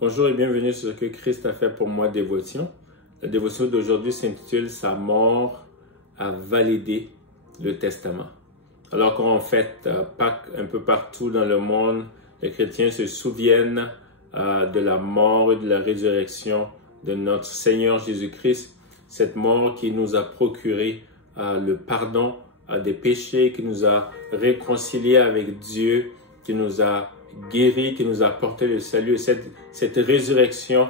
Bonjour et bienvenue sur ce que Christ a fait pour moi dévotion. La dévotion d'aujourd'hui s'intitule Sa mort a validé le testament. Alors qu'on fête Pâques un peu partout dans le monde, les chrétiens se souviennent de la mort et de la résurrection de notre Seigneur Jésus-Christ, cette mort qui nous a procuré le pardon des péchés, qui nous a réconciliés avec Dieu, qui nous a guéri, qui nous a apporté le salut, et cette résurrection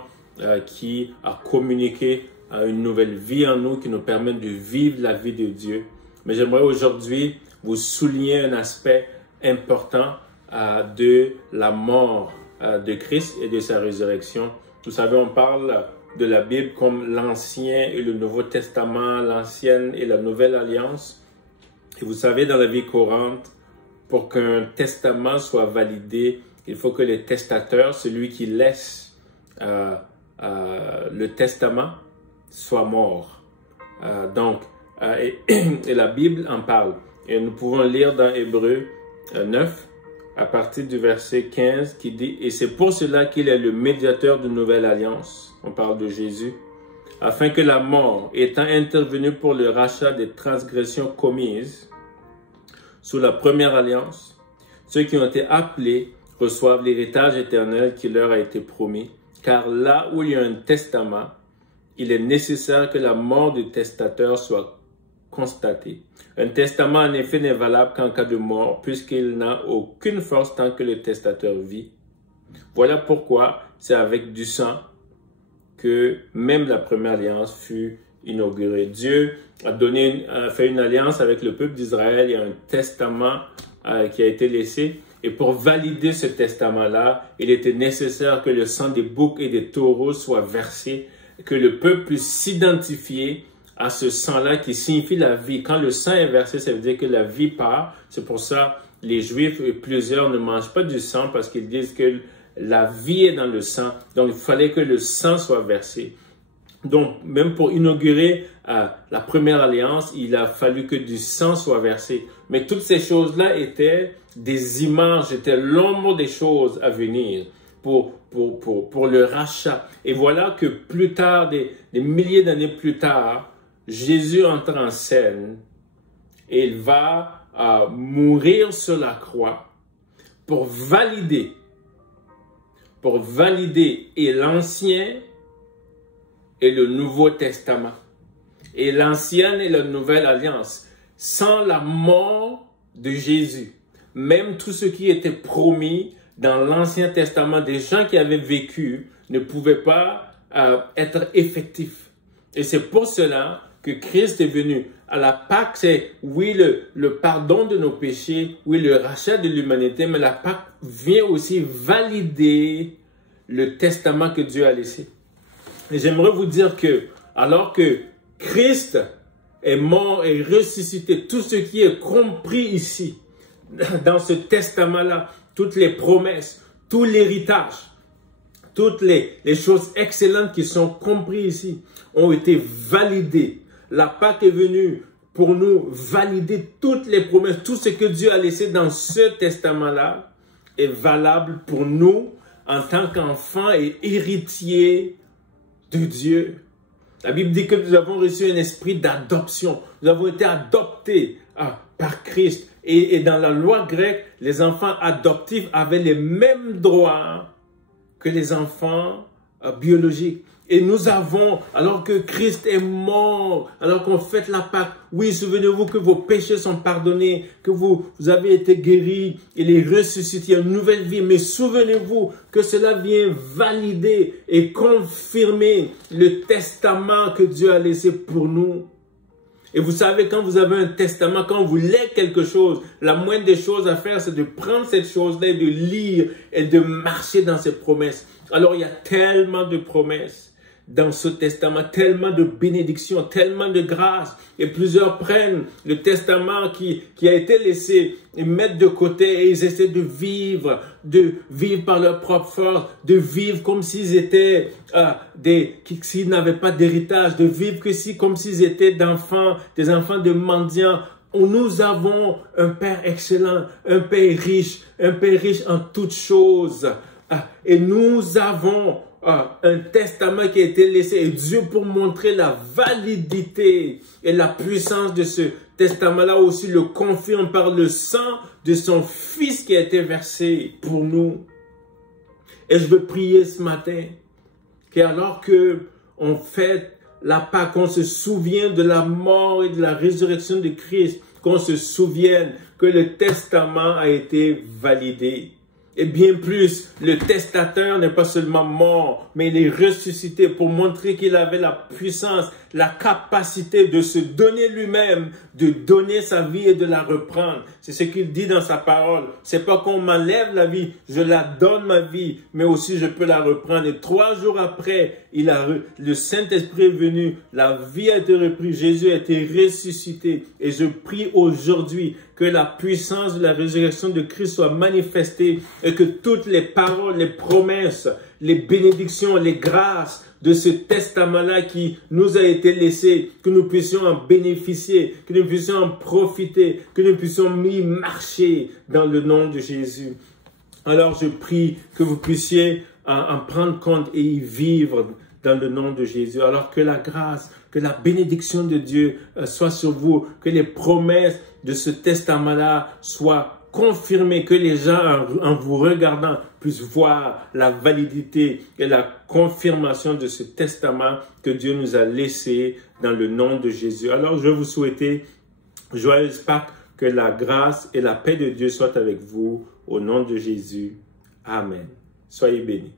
qui a communiqué une nouvelle vie en nous, qui nous permet de vivre la vie de Dieu. Mais j'aimerais aujourd'hui vous souligner un aspect important de la mort de Christ et de sa résurrection. Vous savez, on parle de la Bible comme l'Ancien et le Nouveau Testament, l'Ancienne et la Nouvelle Alliance. Et vous savez, dans la vie courante, pour qu'un testament soit validé, il faut que le testateur, celui qui laisse le testament, soit mort. Et la Bible en parle. Et nous pouvons lire dans Hébreux 9, à partir du verset 15, qui dit « Et c'est pour cela qu'il est le médiateur d'une nouvelle alliance. » On parle de Jésus. « Afin que la mort, étant intervenue pour le rachat des transgressions commises sous la première alliance, ceux qui ont été appelés reçoivent l'héritage éternel qui leur a été promis. Car là où il y a un testament, il est nécessaire que la mort du testateur soit constatée. Un testament, en effet, n'est valable qu'en cas de mort, puisqu'il n'a aucune force tant que le testateur vit. Voilà pourquoi c'est avec du sang que même la première alliance fut inaugurée. Dieu a fait une alliance avec le peuple d'Israël. Il y a un testament qui a été laissé. Et pour valider ce testament-là, il était nécessaire que le sang des boucs et des taureaux soit versé, que le peuple puisse s'identifier à ce sang-là qui signifie la vie. Quand le sang est versé, ça veut dire que la vie part. C'est pour ça les Juifs et plusieurs ne mangent pas du sang parce qu'ils disent que la vie est dans le sang. Donc, il fallait que le sang soit versé. Donc, même pour inaugurer la première alliance, il a fallu que du sang soit versé. Mais toutes ces choses-là étaient des images, étaient l'ombre des choses à venir pour le rachat. Et voilà que plus tard, des milliers d'années plus tard, Jésus entre en scène et il va mourir sur la croix pour valider et l'Ancien et le Nouveau Testament, et l'Ancienne et la Nouvelle Alliance. Sans la mort de Jésus, même tout ce qui était promis dans l'Ancien Testament, des gens qui avaient vécu, ne pouvaient pas être effectifs. Et c'est pour cela que Christ est venu. À la Pâque, c'est oui le pardon de nos péchés, oui le rachat de l'humanité, mais la Pâque vient aussi valider le testament que Dieu a laissé. Et j'aimerais vous dire que, alors que Christ est mort et ressuscité, tout ce qui est compris ici, dans ce testament-là, toutes les promesses, tout l'héritage, toutes les choses excellentes qui sont comprises ici, ont été validées. La Pâque est venue pour nous valider toutes les promesses, tout ce que Dieu a laissé dans ce testament-là est valable pour nous en tant qu'enfants et héritiers de Dieu. La Bible dit que nous avons reçu un esprit d'adoption. Nous avons été adoptés par Christ. Et dans la loi grecque, les enfants adoptifs avaient les mêmes droits que les enfants biologiques. Et nous avons, alors que Christ est mort, alors qu'on fête la Pâque, oui, souvenez-vous que vos péchés sont pardonnés, que vous avez été guéris, il est ressuscité, une nouvelle vie. Mais souvenez-vous que cela vient valider et confirmer le testament que Dieu a laissé pour nous. Et vous savez, quand vous avez un testament, quand vous lèguez quelque chose, la moindre des choses à faire, c'est de prendre cette chose-là et de lire et de marcher dans ces promesses. Alors, il y a tellement de promesses dans ce testament, tellement de bénédictions, tellement de grâce. Et plusieurs prennent le testament qui a été laissé et mettent de côté et ils essaient de vivre par leur propre force, de vivre comme s'ils étaient s'ils n'avaient pas d'héritage, de vivre comme s'ils étaient des enfants de mendiants. Nous avons un Père excellent, un Père riche en toutes choses. Et nous avons un testament qui a été laissé. Et Dieu, pour montrer la validité et la puissance de ce testament-là aussi, le confirme par le sang de son Fils qui a été versé pour nous. Et je veux prier ce matin qu'alors qu'on fait la Pâque, qu'on se souvient de la mort et de la résurrection de Christ, qu'on se souvienne que le testament a été validé. Et bien plus, le testateur n'est pas seulement mort, mais il est ressuscité pour montrer qu'il avait la puissance, la capacité de se donner lui-même, de donner sa vie et de la reprendre. C'est ce qu'il dit dans sa parole. C'est pas qu'on m'enlève la vie, je la donne ma vie, mais aussi je peux la reprendre. Et 3 jours après, le Saint-Esprit est venu, la vie a été reprise, Jésus a été ressuscité. Et je prie aujourd'hui que la puissance de la résurrection de Christ soit manifestée et que toutes les paroles, les promesses, les bénédictions, les grâces de ce testament-là qui nous a été laissé, que nous puissions en bénéficier, que nous puissions en profiter, que nous puissions y marcher dans le nom de Jésus. Alors je prie que vous puissiez en prendre compte et y vivre dans le nom de Jésus. Alors que la grâce, que la bénédiction de Dieu soit sur vous, que les promesses de ce testament-là soient confirmées, que les gens, en vous regardant, puissent voir la validité et la confirmation de ce testament que Dieu nous a laissé dans le nom de Jésus. Alors, je vais vous souhaiter joyeuse Pâques, que la grâce et la paix de Dieu soient avec vous au nom de Jésus. Amen. Soyez bénis.